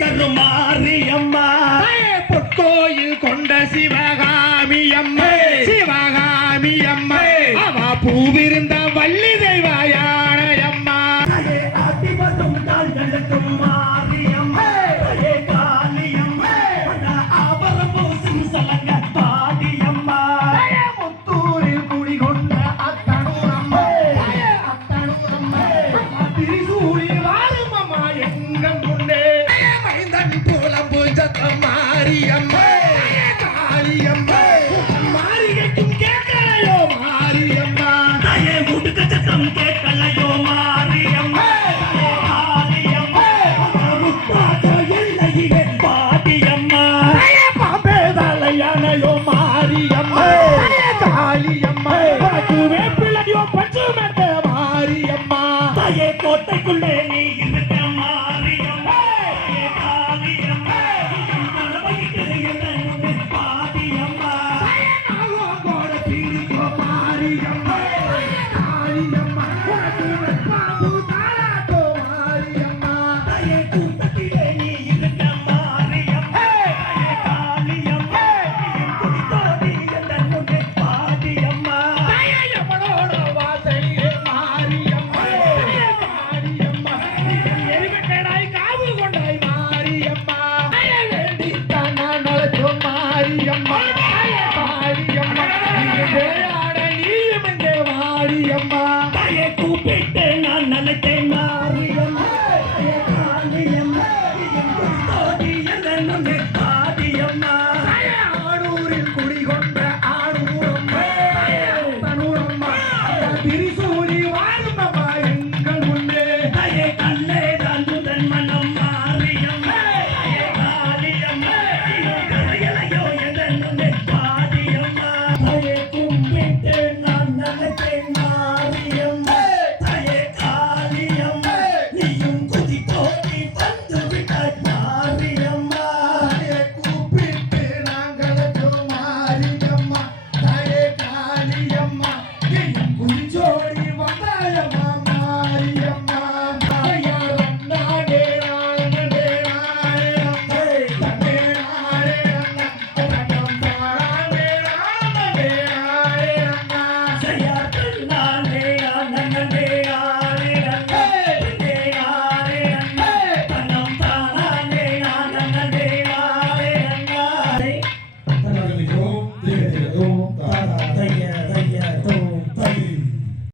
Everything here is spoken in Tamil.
தரும் மாரியம்மா பொற்கோயில் கொண்ட சிவகாமி அம்மா சிவகாமி அம்மா அவ பூவிருந்த வள்ளி தெய்வாயான அம்மா ஆட்டி வரும் கால்களுக்கும் மாரியம்மா காளியம்மா ஆபரம் பூசும் சலங்க பாடியம்மா முத்தூரில் குடிகொண்ட அத்தனூரம்மா அத்தனூரம்மா திரிசூலி வாழும் அம்மா எங்கம் கொண்டே மைந்தன் போலம் பூஜத்த மாரியம்மா காளியம்மா மாரியக்கும் கேட்கலையோ மாரியம்மா தாயே முடுக்க சத்தம் கேட்கலையோ மாரியம்மா காளியம்மா முப்பாத எல்லையிலே பாடியம்மா பாம்பேதாலையானையோ மாரியம்மா காளியம்மா வேப்பிலையோ பச்சு மெத்த மாரியம்மா தாயே கோட்டைக்குள்ளே நீ இருக்க மாரியம்மா காளியம்மா மனமைக்கு என்ன பாடியம்மா நாகோட தீர்க்கோ மாரியம்மா காளியம்மா பாபு தாளாட்டோ மாரியம்மா தாயே கூட்டத்திலே நீ இருக்க மாரியம்மா காளியம்மா குடித்தோடி என்ன பாடியம்மா எவனோட வாசலிலே மாரியம்மா மாரியம்மா எரிமட்டடாய் காவு கொண்டாய் மாரியம்மா வேண்டித்தான் நான் நலச்சோ மாரியம்மா மாரியம்மா